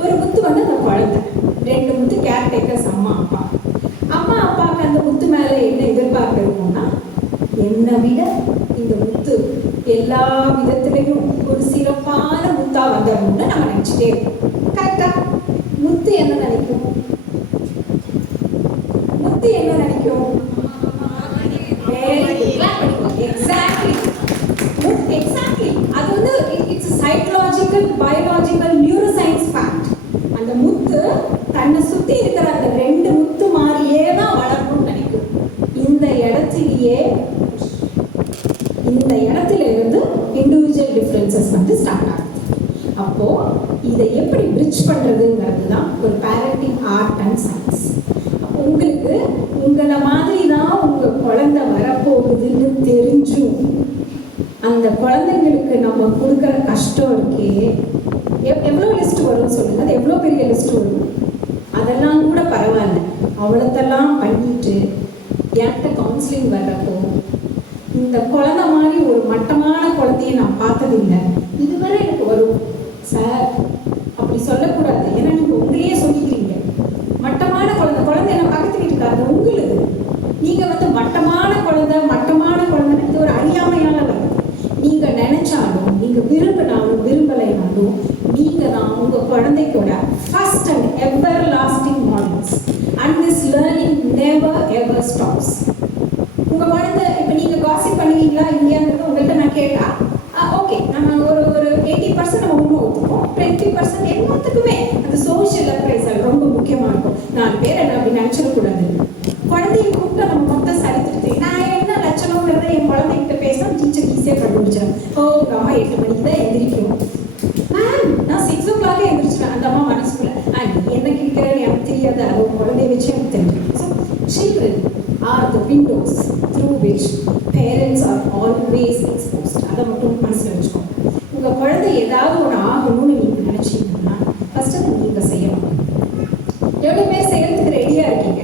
ஒரு முத்து வந்து அந்த குழந்தை, 2 முத்து கேர்டேக்கர்ஸ் அம்மா அப்பாவுக்கு அந்த முத்து மேலே என்ன எதிர்பார்ப்பு இருக்கும்னா, என்னை விட இந்த முத்து எல்லா விதத்திலையும் ஒரு சிறப்பான முத்தா வந்துடணும்னு நம்ம நினைச்சிட்டே இருக்கோம். கரெக்டா? முத்து என்ன நினைக்கும்? எக்ஸாக்ட்லி. அது வந்து it's psychological, biological, neuro science fact. அந்த முத்து தன்னை சுத்தி இருக்கிற அந்த 2 முத்து மாதிரியே தான் வளரணும்னு நினைக்கும். இந்த இடத்துல இருந்து இண்டிவிஜுவல் டிஃபரன்சஸ் வந்து ஸ்டார்ட் ஆகுது. அப்போ இதை எப்படி பிரிட்ஜ் பண்றதுங்கிறது தான் ஒரு பேரண்டிங் ஆர்ட் அண்ட் சயின்ஸ். அப்போ உங்களுக்கு உங்களை மாதிரி தான் உங்க குழந்தை வரப்போகுதுன்னு தெரிஞ்சும் அந்த குழந்தைங்களுக்கு நம்ம கொடுக்குற கஷ்டம் இருக்கே, எவ்வளோ லிஸ்ட் வரும்னு சொல்லுங்க. அது எவ்வளோ பெரிய லிஸ்ட் வரும்? அதெல்லாம் கூட பரவாயில்ல. அவ்வளோத்தெல்லாம் பண்ணிட்டு என்கிட்ட கவுன்சிலிங் வர்றப்போ, இந்த குழந்தை மாதிரி ஒரு மட்டமான குழந்தைய நான் பார்த்ததில்லை, இதுவரை எனக்கு வரும் சார் அப்படி சொல்லக்கூடாது. ஏன்னா நீங்கள் உங்களையே சொல்லிக்கிறீங்க மட்டமான குழந்தை என்ன பக்கத்து வீட்டுக்காரது உங்களுக்கு. நீங்கள் வந்து மட்டமான குழந்தைன்னு இது ஒரு அறியாமையால வருது. நீங்கள் நினைச்சாலும், நீங்கள் விரும்பினாலும் விரும்பலைனாலும், நீங்கள் தான் உங்கள் குழந்தைக்கோட first and everlasting models. And this learning never ever stops. உங்கள் குழந்தை இப்போ நீங்கள் காசிப் பண்ணுவீங்களா இல்லையாங்கிறது உங்கள்கிட்ட நான் கேட்டா, ஓகே நம்ம ஒரு 80% நம்ம உண்மை ஒத்துப்போம். 20% எல்லாத்துக்குமே அந்த சோஷியல் அப்ரைசல் ரொம்ப முக்கியமாக இருக்கும். 4 பேர் என்ன அப்படி நினச்சிடக்கூடாது. குழந்தைய கூப்பிட்டு நம்ம மொத்தம் சரித்திருத்து நான் என்ன லட்சணங்கிறத என் குழந்தைகிட்ட பேச டீச்சர் ஈஸியாக கண்டுபிடிச்சிடும். உங்கள் அம்மா 8 மணிக்கு தான் எந்திரிக்கும், மேம் நான் 6 o'clock எந்திரிச்சிட்டேன். அந்த அம்மா மனசுக்குள்ள நீ என்ன கிழிக்கிறேன்னு எனக்கு தெரியாது, அது உங்கள் குழந்தைய வச்சு எனக்கு தெரியும். So children are the windows through which parents are always exposed. அதை மட்டும் மனசில் வச்சுக்கோங்க. உங்கள் குழந்தை ஏதாவது ஒன்று ஆகணும்னு நீங்கள் நினச்சிங்கன்னா ஃபஸ்ட்டு அதை நீங்கள் செய்யணும். எவ்வளோ பேர் செய்கிறதுக்கு ரெடியாக இருக்கீங்க?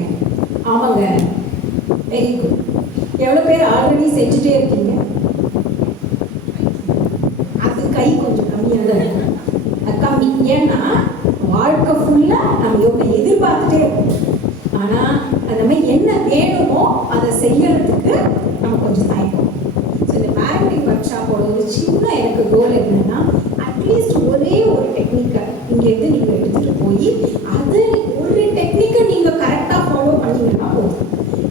ஆமாங்க, வெரி குட். எவ்வளோ பேர் ஆல்ரெடி செஞ்சுட்டே இருக்கீங்க? அது கை கொஞ்சம் கம்மியாக தான் இருக்கும். அது கம்மி. ஏன்னா வாழ்க்கை ஃபுல்லாக நம்ம எவ்வளோ எதிர்பார்த்துட்டே இருக்கோம். ஆனால் அந்த மாதிரி என்ன வேணுமோ அதை செய்யறதுக்கு நம்ம கொஞ்சம் தயக்கம். ஸோ இந்த பேரண்டிங் ஒர்க் ஷாப்போட ஒரு சின்ன எனக்கு கோல் என்னன்னா, அட்லீஸ்ட் ஒரே ஒரு டெக்னிக்கை இங்கேருந்து நீங்கள் எடுத்துகிட்டு போய் அது ஒரு டெக்னிக்கை நீங்கள் கரெக்டாக ஃபாலோ பண்ணிங்கன்னா போதும்.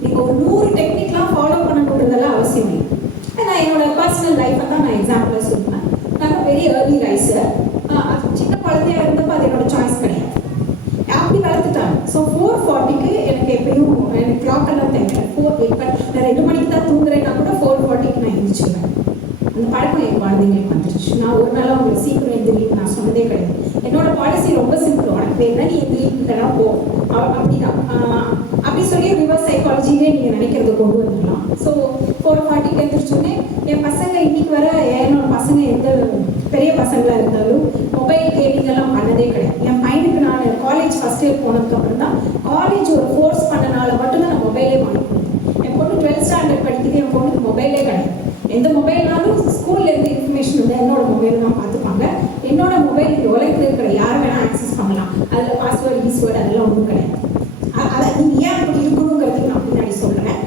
நீங்கள் ஒரு 100 டெக்னிக்லாம் ஃபாலோ பண்ணணுன்றதெல்லாம் அவசியம் இல்லை. நான் என்னோட பர்சனல் லைஃப்பை தான் நான் எக்ஸாம்பிளாக சொல்லுவேன். நான் பெரிய ஏர்லி ரைஸர். அது சின்ன குழந்தையாக இருந்தப்போ அது என்னோட சாய்ஸ் கிடையாது, அப்படி வளர்த்துட்டாங்க. ஸோ 4:40க்கு எனக்கு எப்பயும் எனக்கு கிளாக்கெல்லாம் தேவை. 4 இப்போ நான் 2 மணிக்கு தான் தூங்குறேன்னா கூட 4:40க்கு நான் எழுந்திரிச்சிடுவேன். அந்த பழக்கம் என் குழந்தைங்களுக்கு வந்துருச்சு. நான் ஒரு நாளாக உங்களுக்கு சீக்கிரம் எந்திரின்னு நான் சொன்னதே கிடையாது. என்னோட பாலிசி ரொம்ப சிம்பிள், உனக்கு வேணும்னா நீ எந்திரி, இல்லைனா போ, அப்படிதான். அப்படி சொல்லி ரிவர்ஸ் சைக்காலஜிலே நீங்கள் நினைக்கிறத கொண்டு வந்துடலாம். ஸோ 4:40க்கு எழுந்திரிச்சோன்னே என் பசங்க இன்னைக்கு வர என்னோட பசங்க எந்த பெரிய பசங்களாக இருந்தாலும் மொபைல் கேமிங் எல்லாம் பண்ணதே கிடையாது. என் பையனுக்கு நான் காலேஜ் ஃபஸ்ட் இயர் போனதுக்கப்புறம் தான் காலேஜ் ஒரு ஃபோர்ஸ் பண்ணனால மட்டும்தான் நான் மொபைலே வாங்கி கொடுத்தேன். என் பொண்ணு 12th ஸ்டாண்டர்ட் படிக்குது, என் பொண்ணுக்கு மொபைலே கிடையாது. எந்த மொபைல்னாலும் ஸ்கூல்ல இருந்து இன்ஃபர்மேஷன் இருந்தால் என்னோட மொபைல் தான் பார்த்துப்பாங்க. என்னோட மொபைல் இந்த உலகத்தில் இருக்கிற யார் வேணால் ஆக்சஸ் பண்ணலாம். அதில் பாஸ்வேர்டு கீஸ்வேர்டு அதெல்லாம் ஒன்றும் கிடையாது. அதை நீங்கள் ஏன் அப்படி இருக்கணுங்கிறதுக்கு நான் பின்னாடி சொல்கிறேன்.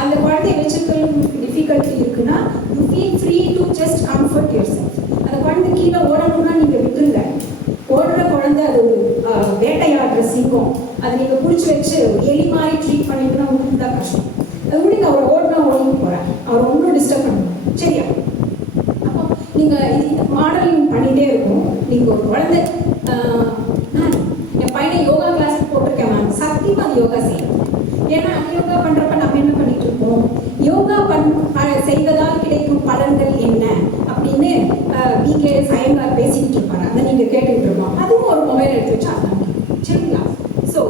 அந்த குழந்தைய வச்சுக்கிறதுக்கு டிஃபிகல்ட்டி இருக்குன்னா you feel free to just comfort your self. அந்த குழந்தை கீழே ஓடணும் சிங்கம். அதை நீங்கள் பிடிச்சி வச்சு எலி மாதிரி ட்ரீட் பண்ணிட்டுனா உங்களுக்கு தான் கஷ்டம். அது கூட நீங்கள் அவர் ஓடினா ஓடிட்டு போகிறேன், அவர் ஒன்றும் டிஸ்டர்ப் பண்ணுங்க, சரியா? அப்போ நீங்கள் மாடலிங் பண்ணிகிட்டே இருக்கும். நீங்கள் ஒரு குழந்தை, என் பையனை யோகா கிளாஸுக்கு போட்டிருக்கேன் மேம், சத்தியமாக அது யோகா செய்யணும். ஏன்னா யோகா பண்ணுறப்ப நம்ம என்ன பண்ணிட்டு இருக்கோம், யோகா செய்வதால் கிடைக்கும் பலன்கள் என்ன அப்படின்னு பிகே ஐயங்கார் பேசிக்கிட்டு இருப்பாரு. அதை நீங்கள் கேட்டுக்கிட்டு இருப்போம். அதுவும் ஒரு மொபைல் எடுத்து வச்சு அதான், சரிங்களா? ஸோ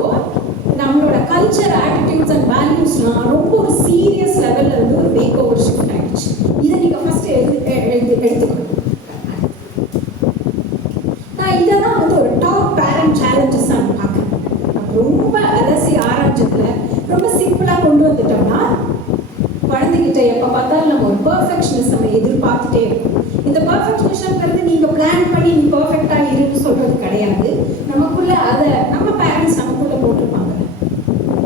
நம்மளோட கல்ச்சர், ஆட்டிடியூட்ஸ் அண்ட் வேல்யூஸ்லாம் ரொம்ப ஒரு சீரியஸ் லெவலில் இருந்து ஒரு மேக் ஓவர் ஷிஃப்ட் ஆகிடுச்சு. இதை நீங்கள் ஃபஸ்ட்டு எடுத்துக்கணும். நான் இதை தான் வந்து ஒரு டாப் பேரண்ட் சேலஞ்சஸ் நான் பார்க்குறேன். ரொம்ப அலசி ஆராய்ச்சதில் ரொம்ப சிம்பிளாக கொண்டு வந்துட்டோம்னா, குழந்தைகிட்ட எப்போ பார்த்தாலும் நம்ம ஒரு பர்ஃபெக்ஷனிஸ்ட் நம்ம எதிர்பார்த்துட்டே இருக்கோம். இந்த பர்ஃபெக்ஷனிஸ்ட்ங்கிறது நீங்கள் பிளான் பண்ணி நீ பர்ஃபெக்டாக இருன்னு சொல்கிறது கிடையாது. நமக்குள்ளே அதை நம்ம பேரண்ட்ஸ் நமக்குள்ளே போட்டிருப்பாங்க.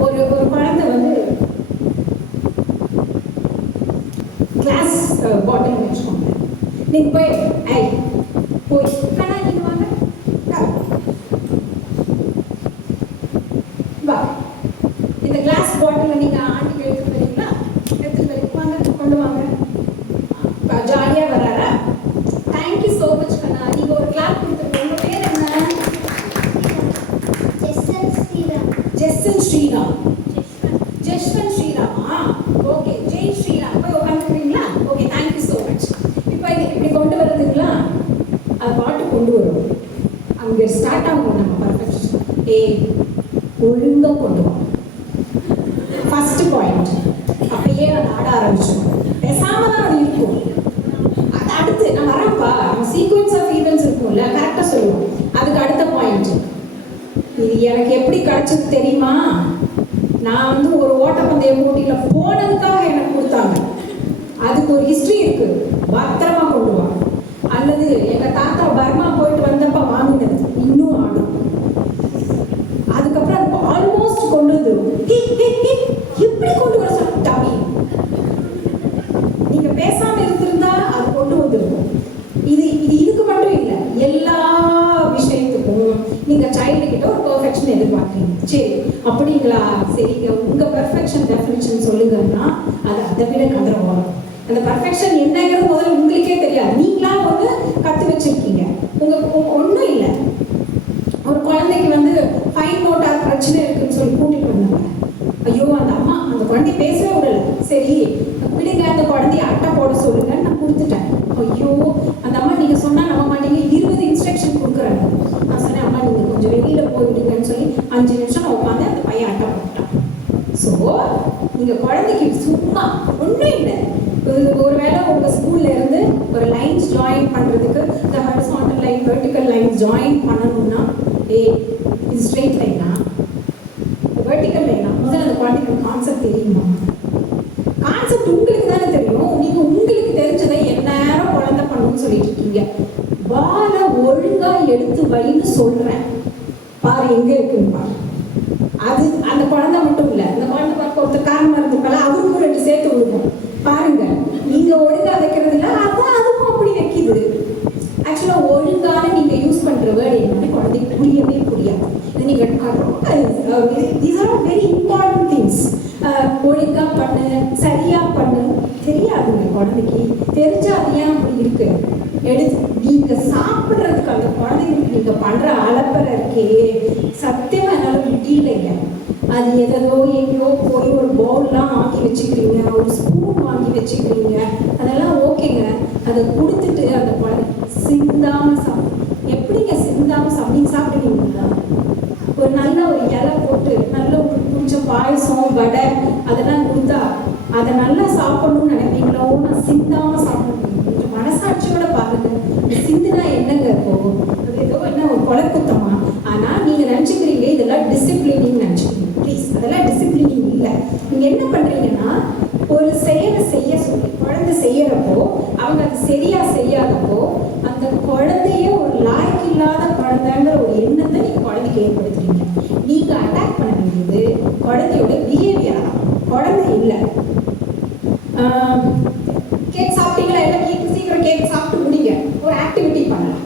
ஒரு குழந்தை வந்து கிளாஸ் பாட்டில் வச்சுக்கோங்க. நீங்கள் போய் போய் கண்ணா நீங்கள் வாங்க, வா, இந்த கிளாஸ் பாட்டிலை நீங்கள் ஆண்டிக்கு எடுத்துட்டு வரீங்களா? எடுத்துட்டு வரீங்க, வாங்க கொண்டு வாங்க. ஜாலியாக வராரா? தேங்க்யூ ஸோ மச் கண்ணா. நீங்கள் ஒரு கிளாஸ் கொடுத்துருக்கீங்க. உங்கள் பேர் என்ன? ஜெஸ்ஸன் ஸ்ரீராம். ஜெஸ்வந்த் ஸ்ரீராமா? ஓகே, ஜெய் ஸ்ரீராம். போய் உட்காந்துக்கிறீங்களா? Okay, thank you so much. இப்போ இப்படி கொண்டு வரதுங்களா? அது பாட்டு கொண்டு வரும். அங்கே ஸ்டார்ட் ஆகும் நம்ம பர்ஃபெக்ஷன். ஒழுங்காக கொண்டு வரும். First point. அப்பயே அது ஆட ஆரம்பிச்சோம். பேசாம தான் அது இருக்கும். அது அடுத்து நான் வரப்பா சீக்வன்ஸ் ஆஃப் ஈவெண்ட்ஸ் இருக்கும்ல, கரெக்டாக சொல்லுவோம். அதுக்கு அடுத்த பாயிண்ட், இது எனக்கு எப்படி கிடைச்சது தெரியுமா? நான் வந்து ஒரு ஓட்டப்பந்தய போட்டியில் போனதுக்காக எனக்கு கொடுத்தாங்க. அதுக்கு ஒரு ஹிஸ்ட்ரி இருக்கு, பத்திரமா கொண்டு வா. அல்லது எங்கள் தாத்தா பர்மா போயிட்டு வந்தப்ப வாங்கினது இன்னும் ஆடும். அதுக்கப்புறம் அது ஆல்மோஸ்ட் கொண்டு வந்து எப்படி கொண்டு வர சொல்லி நீங்க பேசாம இருந்திருந்தா அது கொண்டு வந்திருக்கும். இதுக்கு மட்டும் இல்லை, எல்லா விஷயத்துக்கும் நீங்க சைல்டு கிட்ட ஒரு பெர்ஃபெக்ஷன் எதிர்பார்க்குறீங்க. சரி அப்படிங்களா, சரிங்க, உங்க பெர்ஃபெக்ஷன் டெஃபினிஷன் சொல்லுங்கன்னா அது அதை விட கதற வரும். அந்த பெர்ஃபெக்ஷன் என்னங்கிறது முதல்ல உங்களுக்கே தெரியாது. நீங்களா ஒன்று கற்று வச்சிருக்கீங்க. ஒன்றும் இல்லை, ஒரு குழந்தைக்கு வந்து ஃபைன் மோட்டார் பிரச்சனை இருக்குன்னு சொல்லி கூட்டிட்டு வந்தாங்க. ஐயோ, அந்த அம்மா அந்த குழந்தைய பேசவே விடல. சரி விடுங்க, அந்த குழந்தைய அட்டை போட சொல்லுங்கன்னு நான் கொடுத்துட்டேன். ஐயோ, அந்த அம்மா நீங்க சொன்னா நம்ப மாட்டீங்க, 20 இன்ஸ்ட்ரக்ஷன் கொடுக்குறாங்க. நான் சொன்னேன், அம்மா நீங்க கொஞ்சம் வெளியில போயிடுங்கன்னு சொல்லி 5 நிமிஷம் நான் உட்காந்து அந்த பையன் அட்டை போட்டான். ஸோ நீங்க குழந்தைக்கு சும்மா ஒன்றும் இல்லை, ஒருவேளை உங்க ஸ்கூல்ல இருந்து ஒரு லைன்ஸ் ஜாயின் பண்றதுக்கு இந்த horizontal line, vertical line join பண்ணணும்னா இது ஸ்ட்ரெயிட் லைனா வெர்டிக்கல் லைனா, முதல்ல அந்த குழந்தைக்கு கான்செப்ட் தெரியுமா? கான்செப்ட் உங்களுக்கு தானே தெரியும். நீங்க உங்களுக்கு தெரிஞ்சதை எந்நேரம் குழந்தை பண்ணணும்னு சொல்லிட்டு இருக்கீங்க. பால ஒழுங்கா எடுத்து வைன்னு சொல்றேன், பாரு எங்க இருக்குன்னு பாரு. அது அந்த குழந்தை மட்டும் இல்லை, அந்த குழந்தை பார்க்க ஒருத்தர் காரணமா இருந்திருப்பால, அவருக்கும் 2 சேர்த்து விடுவோம். பாருங்க, நீங்க ஒழுங்கா வைக்கிறது இல்லை, அதான் அதுவும் அப்படி வைக்குது. ஆக்சுவலா ஒழுங்கான நீங்க யூஸ் பண்ற வேர்டு என்னன்னு குழந்தைக்கு புரியவே புரியாது. இது நீங்க these are very important things. ஒழுங்கா பண்ணு, சரியா பண்ணு தெரியாதுங்க குழந்தைக்கு. தெரிஞ்சா அது ஏன் அப்படி இருக்கு? நீங்க சாப்பிட்றதுக்கு அந்த குழந்தைங்களுக்கு நீங்க பண்ற அலப்பறை இருக்கே, சத்தியமா என்னால முடியலைங்க. அது எதோ எங்கேயோ போய் ஒரு பவுல்லாம் வாங்கி வச்சுக்கிறீங்க, ஒரு ஸ்பூன் வாங்கி வச்சுக்கிறீங்க, அதெல்லாம் ஓகேங்க. அதை கொடுத்துட்டு அந்த குழந்தை சிந்தாம சாப்பிடும். எப்படிங்க சிந்தாம சாப்பிட்டு சாப்பிடுவீங்களா? ஒரு நல்ல ஒரு இலை போட்டு நல்ல ஒரு கொஞ்சம் பாயசம், வடை அதெல்லாம் கொடுத்தா அதை நல்லா சாப்பிடணும்னு நினைப்பீங்களோ? நான் சிந்தாம சாப்பிடுவேன். கொஞ்சம் மனசாட்சியோட பாருங்க, சிந்துனா என்னங்க போகும்? அது ஏதோ என்ன ஒரு கொலைக்குத்தமா? ஆனா நீங்க நினைச்சுக்கிறீங்க இதெல்லாம் டிசிப்ளினிங் நினைச்சுக்கிறீங்க. ப்ளீஸ், அதெல்லாம் டிசிப்ளினிங் இல்லை. நீங்க என்ன பண்றீங்கன்னா, ஒரு செயலை செய்ய சொல்லி குழந்தை செய்யறப்போ அவங்க அது சரியா செய்யாதப்போ அந்த குழந்தைய ஒரு லாய்க்கு இல்லாத குழந்தைங்கிற ஒரு எண்ணத்தை நீங்க குழந்தைக்கு ஏற்படுத்துறீங்க. நீங்க அட்டாக் பண்ண வேண்டியது குழந்தையோட பிஹேவியர் தான், குழந்தை இல்லை. கேக் சாப்பிட்டீங்களா? எல்லாம் சீக்கிரம் கேக் சாப்பிட்டு முடிங்க, ஒரு ஆக்டிவிட்டி பண்ணலாம்.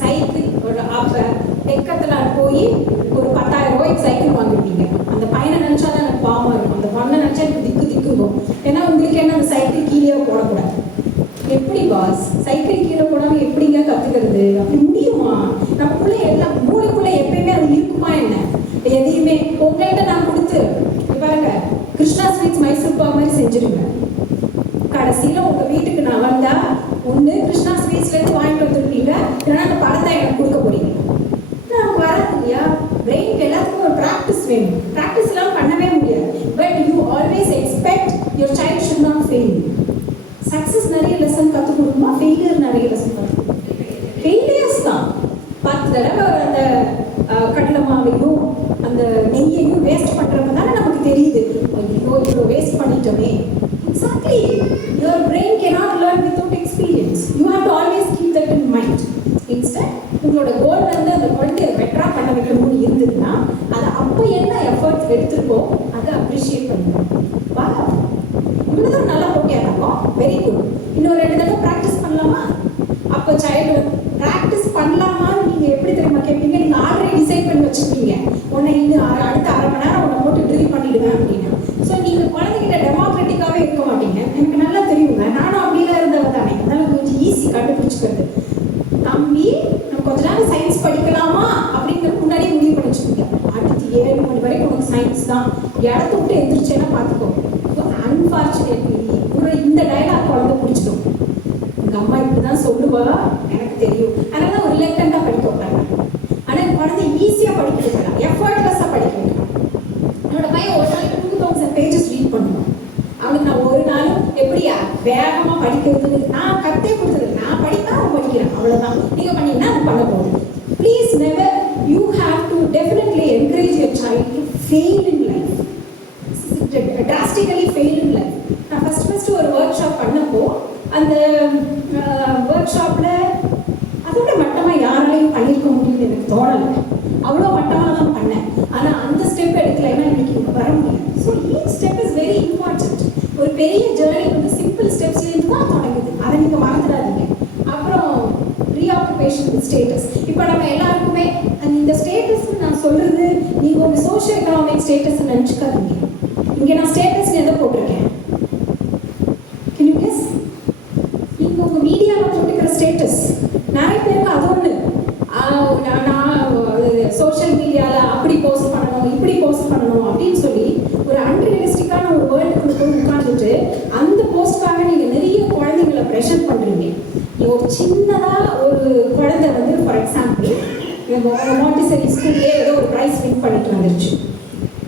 சைக்கிள் ஒரு அப்போ டெக்கத்தில் போய் ஒரு 10,000 ரூபாய்க்கு சைக்கிள் வாங்கிருப்பீங்க. அந்த பையனை நினச்சா தான் எனக்கு பாவமாக இருக்கும், அந்த பொண்ணை நினச்சா எனக்கு திக்குங்கும். ஏன்னா உங்களுக்கு என்ன அந்த சைக்கிள் கீழே போடக்கூடாது. எப்படி பாஸ் சைக்கிள் கீழே போடாமல் எப்படிங்க கற்றுக்கிறது? அப்படி முடியுமா? நமக்குள்ளே எல்லாம் மூளைக்குள்ளே எப்பயுமே அது இருக்குமா என்ன? எதையுமே உங்கள்கிட்ட நான் கொடுத்து பாருங்க, கிருஷ்ணா ஸ்வீட்ஸ் மைசூர் பாக் மாதிரி செஞ்சுருங்க. கடைசியில் உங்கள் வீட்டுக்கு நான் வந்தா ஒன்று கிருஷ்ணா ஸ்வீட்ஸ்லேருந்து வாங்கிட்டு வந்துருப்பீங்க, இல்லைன்னா அந்த படத்தை எனக்கு கொடுக்க போறீங்க. நமக்கு வராது இல்லையா? பிரெயினுக்கு எல்லாத்துக்கும் ஒரு ப்ராக்டிஸ் வேணும். ப்ராக்டிஸ் எல்லாம் பண்ணவே முடியாது. But you always expect your child should not fail. Success நிறைய லெசன் கற்றுக் கொடுக்குமா, ஃபெயிலியர் நிறைய லெசன் கற்றுக் கொடுக்கும். ஃபெயிலியர்ஸ் தான் 10 தடவை அந்த கடலை மாவையும் அந்த நெய்யையும் வேஸ்ட் பண்ணுறப்ப தானே நமக்கு தெரியுது, ஐயோ இவ்வளோ வேஸ்ட் பண்ணிட்டோமே. Exactly, your brain cannot learn without experience. You have to always keep that in mind. Instant உங்களோட கோல் வந்து அந்த குழந்தைய பெட்டராக பண்ண வைக்கணும்னு இருந்ததுன்னா அதை அப்போ என்ன எஃபர்ட்ஸ் எடுத்துருக்கோ அதை அப்ரிஷியேட் பண்ணுவோம். வா இவ்வளோதான் நல்லா போட்டியாக்கோ, வெரி குட், இன்னொரு 2 தடவை ப்ராக்டிஸ் பண்ணலாமா? அப்போ சைல்டு ப்ராக்டிஸ் பண்ணலாமான்னு நீங்கள் எப்படி தெரியுமா கேட்பீங்க? நீங்கள் ஆல்ரெடி டிசைட் பண்ணி வச்சுருப்பீங்க, உன்னை இன்னும் அடுத்த 1/2 மணி நேரம் உன்னை போட்டு ட்ரில் பண்ணிவிடுவேன் அப்படின்னு. ஸோ நீங்கள் குழந்தைகிட்ட டெமோக்ராட்டிக்காகவே இருக்க மாட்டீங்க. எனக்கு நல்லா தெரியுங்க, நானும் அப்படிலாம் இருந்தவ தானே, அதனால கொஞ்சம் ஈஸி கண்டுபிடிச்சிக்கிறது. தம்பி நம்ம கொஞ்ச நேரம் சயின்ஸ் படிக்கலாமா அப்படிங்கிறது முன்னாடியே முடிவு பண்ணி வச்சுக்கோங்க. அடுத்து 7 மணி வரைக்கும் உனக்கு சயின்ஸ் தான், இடத்த விட்டு எந்திரிச்சேன்னா பார்த்துக்கோ. அன்ஃபார்ச்சுனேட்லி இந்த டைலாக் குழந்தை பிடிச்சிடும். எங்கள் அம்மா இப்படி தான் சொல்லுவா, எனக்கு தெரியும், அதனால ஒரு ரிலேட்டண்டாக படிக்க வைப்பாங்க. ஆனால் குழந்தை ஈஸியாக படிக்க வைக்கலாம், எஃபர்ட்லெஸ்ஸாக படிக்க வைக்கலாம். என்னோட பையன் ஒரு நாளைக்கு 2000 பேஜஸ் ரீட் பண்ணுவான். அவனுக்கு நான் ஒரு நாளும் எப்படியா வேகமாக படிக்கிறது நான் கத்தே கொடுத்தது, நான் படிப்பேன் அவன் படிக்கிறேன், அவ்வளோதான். நீங்கள் பண்ணீங்கன்னா அது பண்ண போகுது. Please never, you have to definitely encourage your child to fail in life, drastically fail in life. நான் ஃபஸ்ட்டு ஒரு ஒர்க் ஷாப் பண்ணப்போ அந்த ஒர்க் ஷாப்பில் அதோட மட்டமாக யாராலையும் பண்ணியிருக்க முடியும்னு எனக்கு தோணலை. அவ்வளோ மட்டமாக தான் பண்ணேன். ஆனால் அந்த ஸ்டெப் எடுக்கலைன்னா இன்னைக்கு வர முடியாது. So each step is very important. ஒரு பெரிய ஜேர்னி வந்து சிம்பிள் ஸ்டெப்ஸ்லேருந்து தான் தொடங்குது, அதை நீங்கள் மறந்துடாதீங்க. அப்புறம் ரீஆக்குபேஷன் ஸ்டேட்டஸ். இப்போ நம்ம எல்லாருக்குமே இந்த ஸ்டேட்டஸ் நான் சொல்கிறது நீங்கள் ஒரு சோஷியோ எக்கனாமிக் ஸ்டேட்டஸ் நினச்சிக்காதீங்க. இங்கே நான் ஸ்டேட்டஸ் எதை போட்டிருக்கேன்? Can you guess? நீங்கள் உங்கள் மீடியாவில் போட்டுக்கிற ஸ்டேட்டஸ் நிறைய பேருக்கு அது ஒன்று, நான் சோஷியல் மீடியாவில் அப்படி போஸ்ட் பண்ணணும் இப்படி போஸ்ட் பண்ணணும் அப்படின்னு சொல்லி ஒரு அன்ரியலிஸ்டிக்கான ஒரு வேர்ல்டுக்குள்ள போய் உட்காந்துட்டு அந்த போஸ்ட்காக நீங்கள் நிறைய குழந்தைங்களை ப்ரெஷர் பண்ணுறீங்க. ஒரு சின்னதாக ஒரு குழந்தை வந்து ஃபார் எக்ஸாம்பிள் மாண்டிசரி ஸ்கூல்லே ஏதோ ஒரு ப்ரைஸ் வின் பண்ணிட்டு வந்துருச்சு.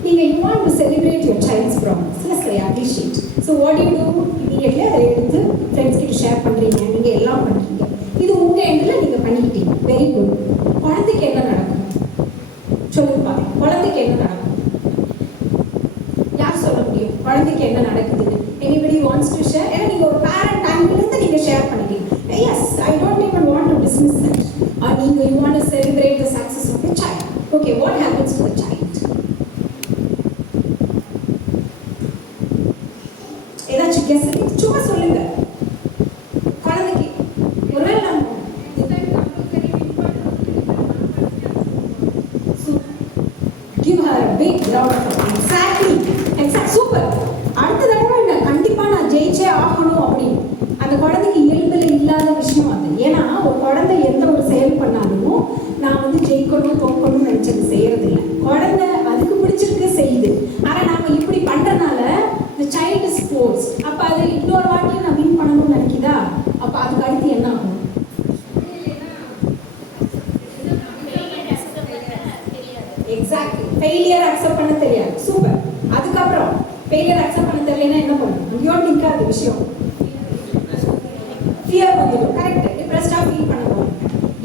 நீங்கள் you want to celebrate your child's problems, let's I appreciate. So what you do, immediately அதை எடுத்து ஃப்ரெண்ட்ஸ் கிட்ட ஷேர் பண்ணுறீங்க, நீங்கள் எல்லாம் பண்ணுறீங்க. இது உங்கள் எண்டில் நீங்கள் பண்ணிக்கிட்டீங்க, வெரி குட். குழந்தைக்கு என்ன நடக்கும் சொல்லுங்க பாருங்க, குழந்தைக்கு என்ன நடக்கும்? யார் சொல்ல முடியும் குழந்தைக்கு என்ன நடக்குதுன்னு? Anybody wants to share? ஏன்னா நீங்கள் ஒரு பேரண்ட் ஆங்கிலிருந்து நீங்கள் ஷேர் பண்ணிட்டீங்க. Yes, I don't even want to dismiss that. நீங்கள் you want to celebrate the success of the child. Okay, what happens to the child? ஏதாச்சும் கெஸ் சும்மா சொல்லுங்க. குழந்தைக்கு ஒருவேளை நம்ம give her a big round of applause. Exactly, super. அடுத்த தடவை என்ன கண்டிப்பாக நான் ஜெயிச்சே ஆகணும் அப்படின்னு அந்த குழந்தைக்கு இயல்பில் இல்லாத விஷயம் அது. ஏன்னா ஒரு குழந்தை எந்த ஒரு செயல் பண்ணாலும் நான் வந்து ஜெயிக்கணும் தோக்கணும்னு நினச்சது செய்யறதில்லை. குழந்தை அதுக்கு பிடிச்சிருக்கு செய்யுது. ஆனால் நம்ம இப்படி பண்ணுறதுனால இந்த சைல்டு ஸ்போர்ட்ஸ் அப்போ அது இன்னொரு வாட்டியும் நான் வின் பண்ணணும்னு நினைக்குதா? அப்போ அதுக்கு அடுத்து என்ன ஆகும்? எக்ஸாக்ட்லி, ஃபெயிலியர் அக்செப்ட் பண்ண தெரியாது. சூப்பர். அதுக்கப்புறம் ஃபெயிலியர் அக்செப்ட் பண்ண தெரியலன்னா என்ன பண்ணும்? அங்கேயோடு நிற்காது விஷயம், ஃபியர் வந்துடும். கரெக்ட், டிப்ரெஸ்டாக ஃபீல் பண்ண போகிறாங்க.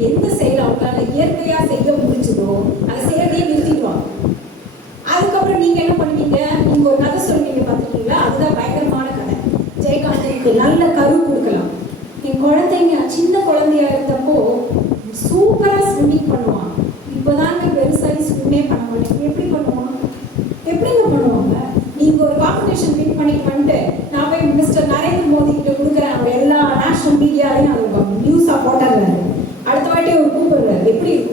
எந்த செயல் அவங்களால இயற்கையாக செய்ய முடிச்சதோ அந்த செயலையே நிறுத்திடுவாங்க. அதுக்கப்புறம் நீங்கள் என்ன பண்ணுவீங்க? நீங்கள் ஒரு கதை சொல்லுவீங்க பார்த்துருக்கீங்களா? அதுதான் பயங்கரமான கதை. ஜெயகாந்தனுக்கு நல்ல கரு கொடுக்கலாம். என் குழந்தைங்க சின்ன குழந்தையா இருந்தப்போ சூப்பராக ஸ்விம்மிங் பண்ணுவான். இப்போதாங்க பெருசாகி ஸ்விம்மே பண்ண மாட்டேன். எப்படி பண்ணுவான்? எப்படிங்க பண்ணுவாங்க? நீங்கள் ஒரு காம்படிஷன் வின் பண்ணிட்டு வந்துட்டு நான் போய் மிஸ்டர் நரேந்திர மோடி கிட்ட கொடுக்குறேன், அவர் எல்லா நேஷனல் மீடியாலையும் அது நியூஸாக போட்டாங்க. அடுத்த வாட்டி ஒரு கூப்பிடுறாரு, எப்படி இருக்கும்?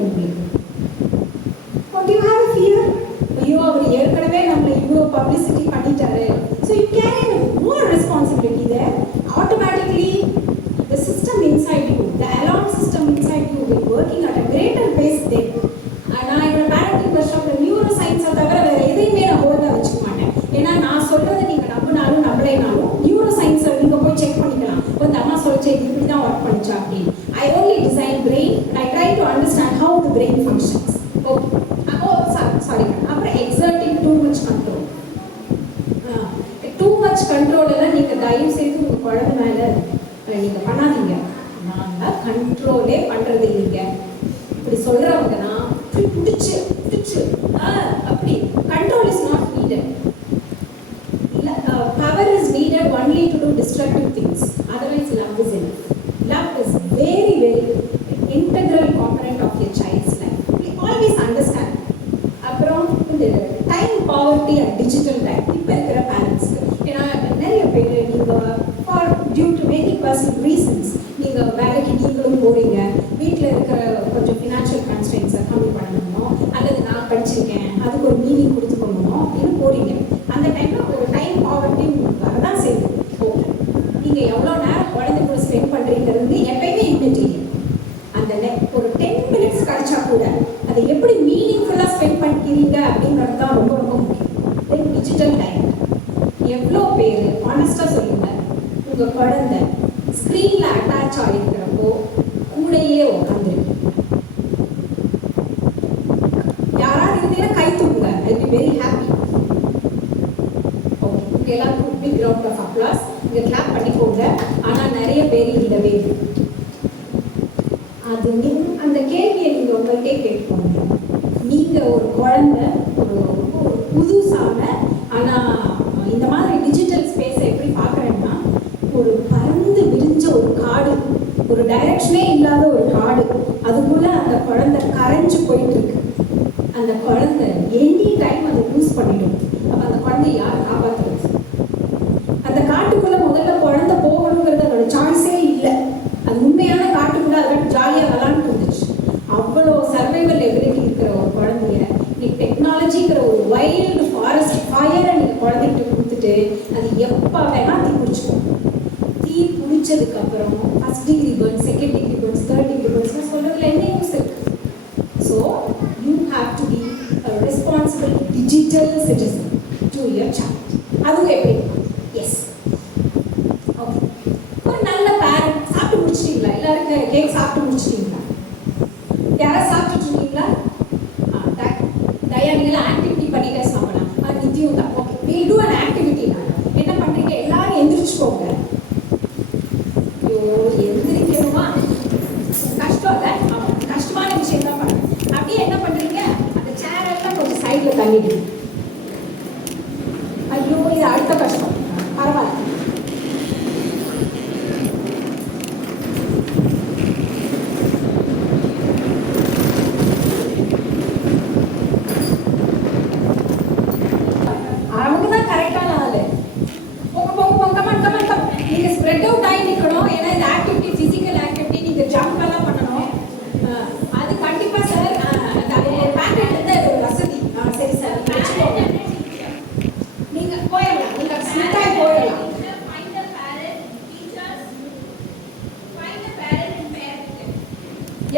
பண்ணுச்சா அப்படின்னு. I only design brain and I try to understand how the brain functions. Okay. Sorry. அப்புறம் exerting too much control. Too much control எல்லாம் நீங்க தயவு செய்து உங்க குழந்தை மேல நீங்க பண்ணாதீங்க. நாங்க கண்ட்ரோலே பண்றது இல்லைங்க. இப்படி சொல்றவங்கன்னா பிடிச்சு அப்படி control is not needed. Power is needed only to do destructive things. Otherwise love is enough. Love is very very integral component of your child's life. We always understand. அப்புறம் இந்த time poverty and digital time இப்போ இருக்கிற பேரண்ட்ஸ்க்கு ஏன்னா நிறைய பேர் நீங்கள் for due to many personal reasons நீங்கள் வேலைக்கு நீங்களும் போகிறீங்க, வீட்டில் இருக்கிற கொஞ்சம் ஃபினான்ஷியல் கன்ஸ்ட்ரெயின்ஸை கம்மி பண்ணணுமோ அல்லது நான் படிச்சிருக்கேன் அதுக்கு ஒரு மீனிங் கொடுத்துக்கணுமோ அப்படின்னு போகிறீங்க. அந்த டைமில் ஒரு டைம் பாவர்ட்டி உங்களுக்கு வரதான் செய்யுது. ஓகே, நீங்கள் எவ்வளோ நேரம் குழந்தை கூட ஸ்பெண்ட் பண்ணுறீங்கிறது எப்பயுமே இம்மெட்டீரியல். அந்த ஒரு 10 minutes கழிச்சா கூட அதை எப்படி மீனிங்ஃபுல்லாக ஸ்பெண்ட் பண்ணிக்கிறீங்க அப்படிங்கிறது தான் ரொம்ப ரொம்ப முக்கியம். டிஜிட்டல் டைம் எவ்வளோ பேர் ஆனஸ்டாக சொல்லுங்கள், உங்கள் குழந்தை ஸ்க்ரீனில் அட்டாச் ஆகிருக்கிறப்போ கூடையே உட்காந்துருக்கு. யாராவது இருந்தீங்கன்னா கை தூக்குங்க, I be very happy. Okay, இங்கே எல்லாருக்கும் பிக் ரவுண்ட் ஆஃப் அப்ளாஸ், இங்கே கிளாப் பண்ணிக்கோங்க. ஆனால் நிறைய பேர் இல்லவே இல்லை. அது அந்த கேள்வியை நீங்கள் உங்களுக்கே கேட்கணும். நீங்கள் ஒரு குழந்தை ஒரு புதுசான ஆனால் இந்த மாதிரி டிஜிட்டல் ஸ்பேஸை எப்படி பார்க்குறேன்னா ஒரு பறந்து விரிஞ்ச ஒரு காடு, ஒரு டைரக்ஷனே இல்லாத ஒரு காடு, அதுக்குள்ளே அந்த குழந்தை கரைஞ்சு போயிட்டு இருக்கு. அந்த குழந்தை எனி டைம் அதை யூஸ் பண்ணிடும். அப்போ அந்த குழந்தை யார் காப்பாற்றுறது? அந்த காட்டுக்குள்ளே முதல்ல குழந்தை போகணுங்கிறது அதோட சாய்ஸே இல்லை. அது உண்மையான காட்டுக்குள்ள அதெல்லாம் ஜாலியாக விளாண்டுட்டு இருந்துச்சு. அவ்வளோ சர்வைவல் எபிலிட்டி இருக்கிற ஒரு குழந்தைய இன்னைக்கு டெக்னாலஜிங்கிற ஒரு வைல்டு ஃபாரஸ்ட் ஃபயரை நீங்கள் குழந்தைகிட்ட கொடுத்துட்டு அது எப்போ வேணால் தீ பிடிச்சிக்கும். தீ பிடிச்சதுக்கப்புறம் first degree burns, second degree burns, third degree பர்ன்ஸ்லாம் சொல்கிறதுல என்ன யூஸ் இருக்கு? So you have to be responsible digital citizen to your child. அதுவும் எப்படி? Yes, okay. ஒரு நல்ல பேரண்ட் சாப்பிட்டு முடிச்சிட்டீங்களா? எல்லாருக்கும் கேக் சாப்பிட்டு முடிச்சிட்டீங்களா? யாராவது சாப்பிட்டுட்டு இருக்கீங்களா? தயாரிகள ஆக்டிவிட்டி பண்ணிட்டே சாப்பிடலாம். அது நித்தியம் தான். Okay, will do an activity. என்ன பண்ணுறீங்க? எல்லாரும் எந்திரிச்சுக்கோங்க. ஐயோ, எந்திரிக்கணுமா? கஷ்டம் இல்லை, கஷ்டமான விஷயம் தான் பண்ணுங்க. அப்படியே என்ன பண்ணுறீங்க? அந்த சேர் எல்லாம் கொஞ்சம் சைடில் தள்ளிடுங்க. ஐயோ, இது அடுத்த கஷ்டம். பரவாயில்ல. நீங்கள் ஸ்ப்ரெட் அவுட் ஆகி நிற்கணும். ஏன்னா இந்த ஆக்டிவிட்டி ஃபிசிக்கல் ஆக்டிவிட்டி நீங்கள் ஜம்ப் எல்லாம் பண்ணணும். அது கண்டிப்பாக சார் ஒரு பேக்கெட் இருந்தால் இது ஒரு வசதி. சரி சார், வச்சுக்கோங்க. நீங்கள் போயிடலாம், நீங்கள் ஸ்பிட்டாக போயிடலாம்.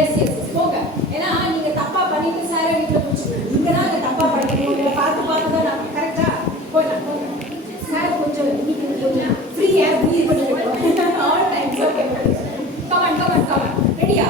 எஸ் எஸ் போங்க. ஏன்னா நீங்கள் தப்பாக பண்ணிட்டு சாரை வீட்டில் பிடிச்சிக்கணும். நீங்கள் தான் அங்கே தப்பாக பண்ணிக்கணும். உங்களை பார்த்து தான் நான் கரெக்டாக போயிடலாம். போங்க சார், கொஞ்சம் இன்னைக்கு கொஞ்சம் ஃப்ரீயாக ப்ரீத் பண்ணிக்கிட்டோம். All times okay. கமான் ரெடியா?